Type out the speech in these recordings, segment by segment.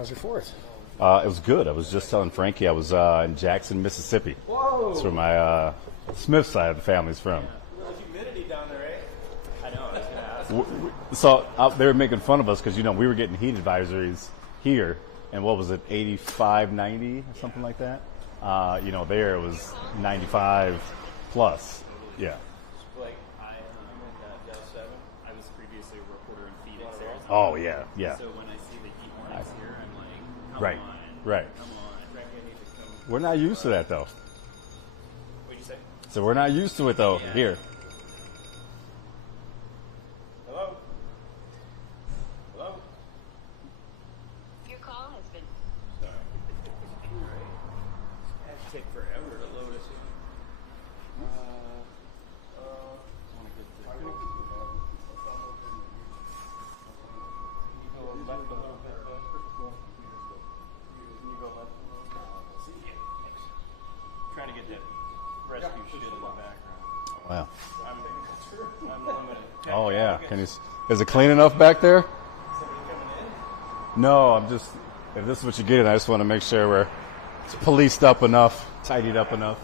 How's your fourth? It was good. I was just telling Frankie I was in Jackson, Mississippi. Whoa! That's where my Smith side of the family's from. There's humidity down there, eh? I know, I was going to ask. So they were making fun of us because, we were getting heat advisories here, and what was it, 85, 90, or something like that? There it was 95 plus. Yeah. Like, I'm in Del 7. I was previously a reporter in Phoenix, Arizona. Oh, yeah, yeah. So when I see the heat warnings here, I'm like, come Right, on. right. Come on. Frank, I need to come. We're not used to that, though. What'd you say? So we're not used to it, though, Yeah. here. Hello? Hello? Your call has been. Sorry. It had to take forever to load us. Trying to get that rescue shit in the background. Wow. I'm limited. Oh, yeah. Is it clean enough back there? Somebody coming in? No, if this is what you're getting, I just want to make sure it's policed up enough, tidied up enough.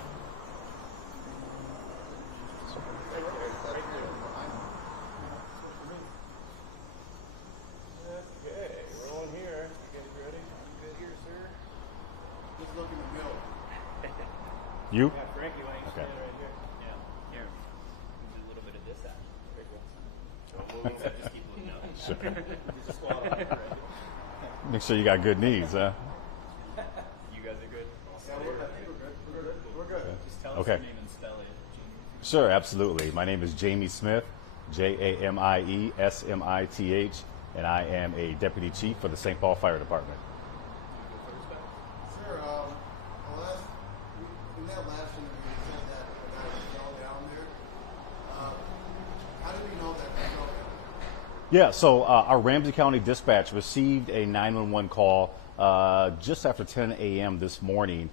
Okay, rolling here. You guys ready? Good here, sir. Just looking to build. You? Yeah, Frankie, why don't you Okay. stand right here? Yeah. Here. Do a little bit of this action. Very cool. So just keep looking up. Sure. There's a squad on it, right? Make sure you got good knees, huh? You guys are good? Yeah, I think we're good. We're good. Just tell us Okay. your name and spell it. Sure, absolutely. My name is Jamie Smith, Jamiesmith, and I am a deputy chief for the St. Paul Fire Department. Sure. In that last interview, you said that the guy fell down there. How did we know that he fell down? Yeah, so our Ramsey County dispatch received a 911 call just after 10 a.m. this morning.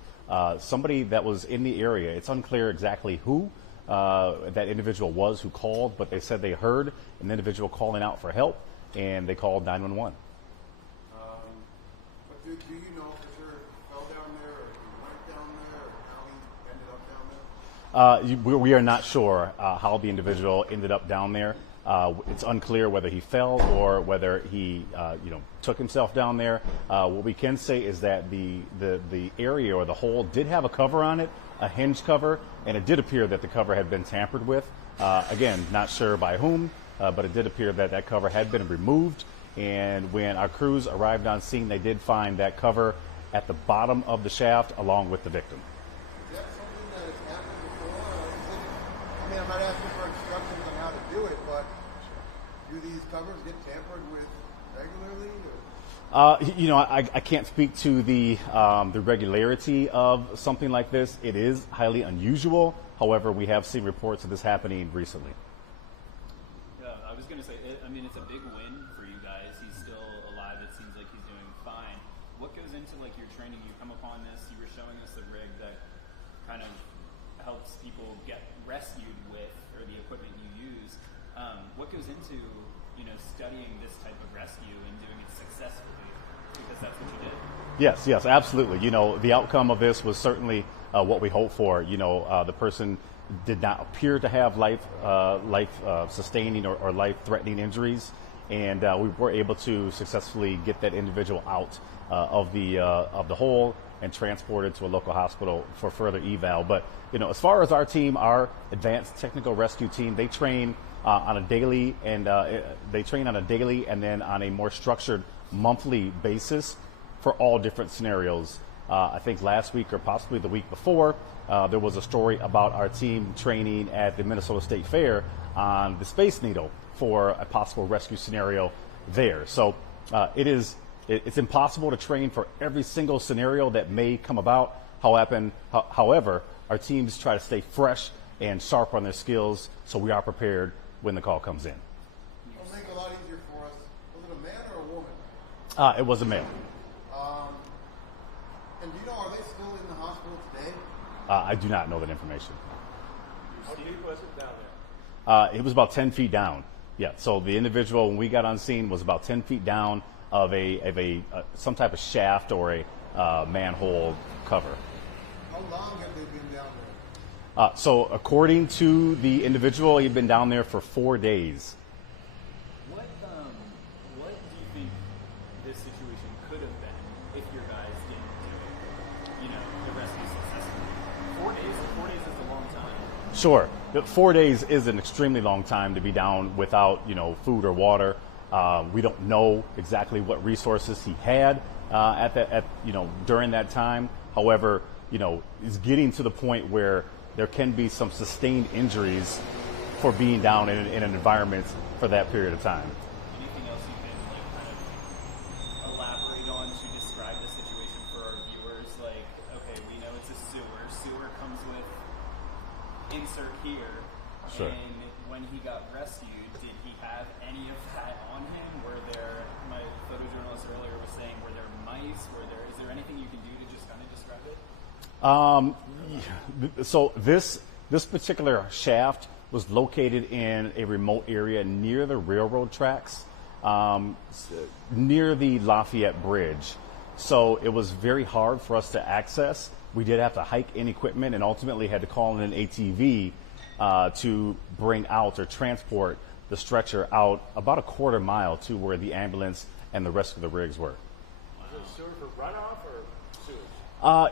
Somebody that was in the area, it's unclear exactly who that individual was who called, but they said they heard an individual calling out for help, and they called 911. But do you know for sure if he fell down there, or if he went down there, or how he ended up down there? We are not sure how the individual ended up down there. It's unclear whether he fell or whether he, took himself down there. What we can say is that the area or the hole did have a cover on it, a hinge cover, and it did appear that the cover had been tampered with. Again, not sure by whom, but it did appear that that cover had been removed. And when our crews arrived on scene, they did find that cover at the bottom of the shaft along with the victim. Is that something that has happened before? I'm not asking for instructions on how to do it, but do these covers get tampered with regularly? I can't speak to the regularity of something like this. It is highly unusual. However, we have seen reports of this happening recently. Yeah, I was going to say, it's a big win for you guys. He's still alive. It seems like he's doing fine. What goes into your training? You come upon this. You were showing us the rig that kind of helps people get rescued with, or the equipment you use. What goes into studying this type of rescue and doing it successfully? Because that's what you did. Yes, absolutely. The outcome of this was certainly what we hoped for. The person did not appear to have life sustaining or life threatening injuries, and we were able to successfully get that individual out of the hole and transported to a local hospital for further eval. But as far as our team, our advanced technical rescue team, they train on a daily and then on a more structured monthly basis for all different scenarios. I think last week or possibly the week before, there was a story about our team training at the Minnesota-State Fair on the Space Needle for a possible rescue scenario there. So it's impossible to train for every single scenario that may come about. However, our teams try to stay fresh and sharp on their skills, so we are prepared when the call comes in. It'll make it a lot easier for us. Was it a man or a woman? It was a male. And are they still in the hospital today? I do not know that information. How deep was it down there? It was about 10 feet down. Yeah, so the individual, when we got on scene, was about 10 feet down. of some type of shaft or a manhole cover. How long have they been down there? So according to the individual, he'd been down there for 4 days. What do you think this situation could have been if your guys didn't do it? You know, the rescue successfully. 4 days. 4 days is a long time. Sure, 4 days is an extremely long time to be down without, you know, food or water. We don't know exactly what resources he had during that time. However, you know, it's getting to the point where there can be some sustained injuries for being down in an environment for that period of time. Anything else you can like kind of elaborate on to describe the situation for our viewers? Like, okay, we know it's a sewer. Sewer comes with insert here. Sure. And when he got rescued, did he have any of that on him? Were there, my photojournalist earlier was saying, were there mice? Is there anything you can do to just kind of describe it? So this particular shaft was located in a remote area near the railroad tracks, near the Lafayette Bridge. So it was very hard for us to access. We did have to hike in equipment and ultimately had to call in an ATV to bring out or transport the stretcher out about a quarter mile to where the ambulance and the rest of the rigs were. Was it sewer for runoff or sewage?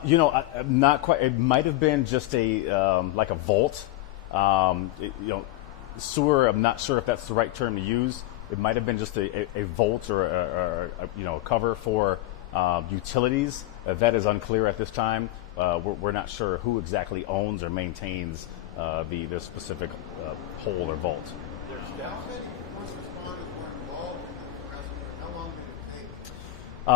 You know, not quite. It might have been just like a vault. Sewer. I'm not sure if that's the right term to use. It might have been just a vault or a cover for utilities. That is unclear at this time. We're not sure who exactly owns or maintains the specific hole or vault. How many first responders were involved in the rescue? How long did it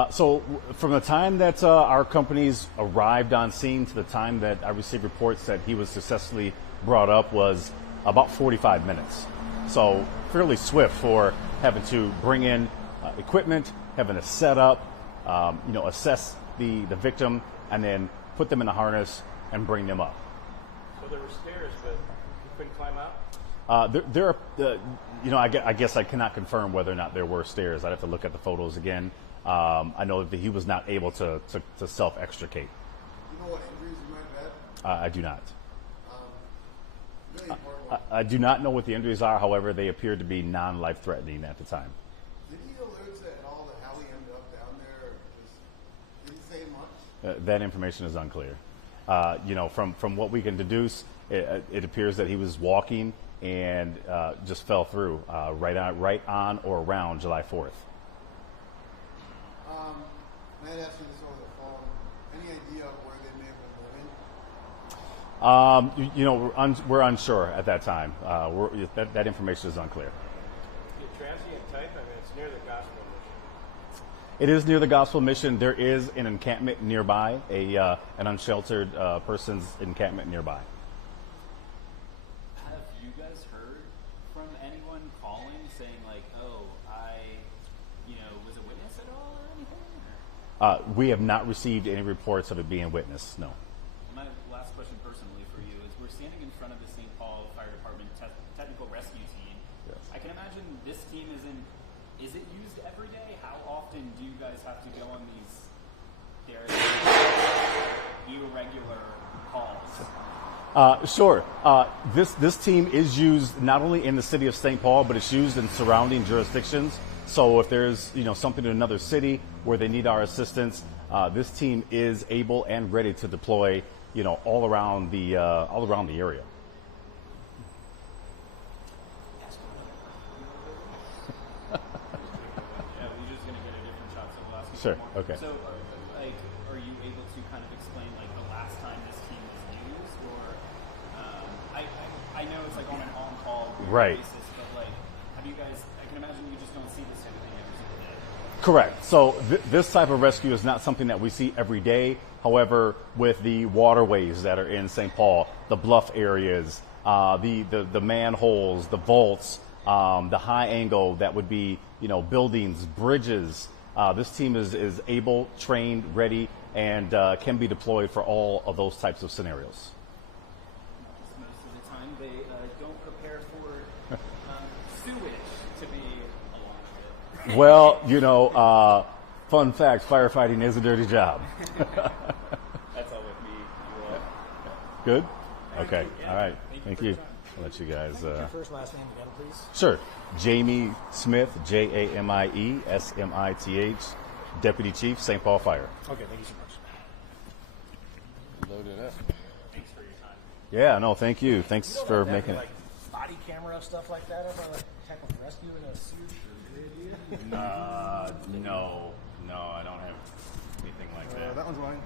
take? So from the time that our companies arrived on scene to the time that I received reports that he was successfully brought up was about 45 minutes. So fairly swift for having to bring in equipment, having to set up, assess the victim, and then put them in a harness and bring them up. So there were stairs, but you couldn't climb out? There are, I guess I cannot confirm whether or not there were stairs. I'd have to look at the photos again. I know that he was not able to self-extricate. You know what injuries he might have had? I do not. Really important. I do not know what the injuries are. However, they appeared to be non-life threatening at the time. Did he allude to at all how he ended up down there? Did he say much? That information is unclear. From what we can deduce, it appears that he was walking and just fell through right on or around July 4th. I had asked you this over the phone. Any idea of where they may have been living? We're unsure at that time. That information is unclear. The transient type, I mean, it's near the gospel mission. It is near the gospel mission. There is an encampment nearby, an unsheltered person's encampment nearby. Have you guys heard from anyone calling saying like, oh, I was a witness at all or anything? Or? We have not received any reports of it being witnessed, no. My last question personally for you is we're standing in front of the St. Paul Fire Department technical rescue team. Yes. I can imagine this team is it used every day? How often do you guys have to go on these irregular calls? Sure. This team is used not only in the city of St. Paul, but it's used in surrounding jurisdictions. So if there's something in another city where they need our assistance, this team is able and ready to deploy all around the area. Yeah, we're just gonna get a different shot, so we'll ask you Sure, some more. okay. So, are you able to kind of explain like the last time this team was used, or I know it's like on an on-call Right. basis, but like, have you guys? I can imagine you just don't see this sort of thing every single day. Correct. So this type of rescue is not something that we see every day. However, with the waterways that are in St. Paul, the bluff areas, the manholes, the vaults, the high angle that would be buildings, bridges. This team is able, trained, ready, and can be deployed for all of those types of scenarios. Most of the time, they don't prepare for sewage to be a long trip. Well, you know, fun fact: firefighting is a dirty job. That's all with me. You will. Good. Okay. you. Yeah. All right. Thank you Thank for you. your time. I'll let you guys. Your first last name again, please. Sure. Jamie Smith, Jamie Smith, Deputy Chief, St. Paul Fire. Okay, thank you so much. Load it up. Thanks for your time. Yeah. No. Thank you. Thanks You don't for have to have, making it. like body camera stuff like that, ever like tackle rescue in a suit or do you? No. I don't have anything like that. That one's mine.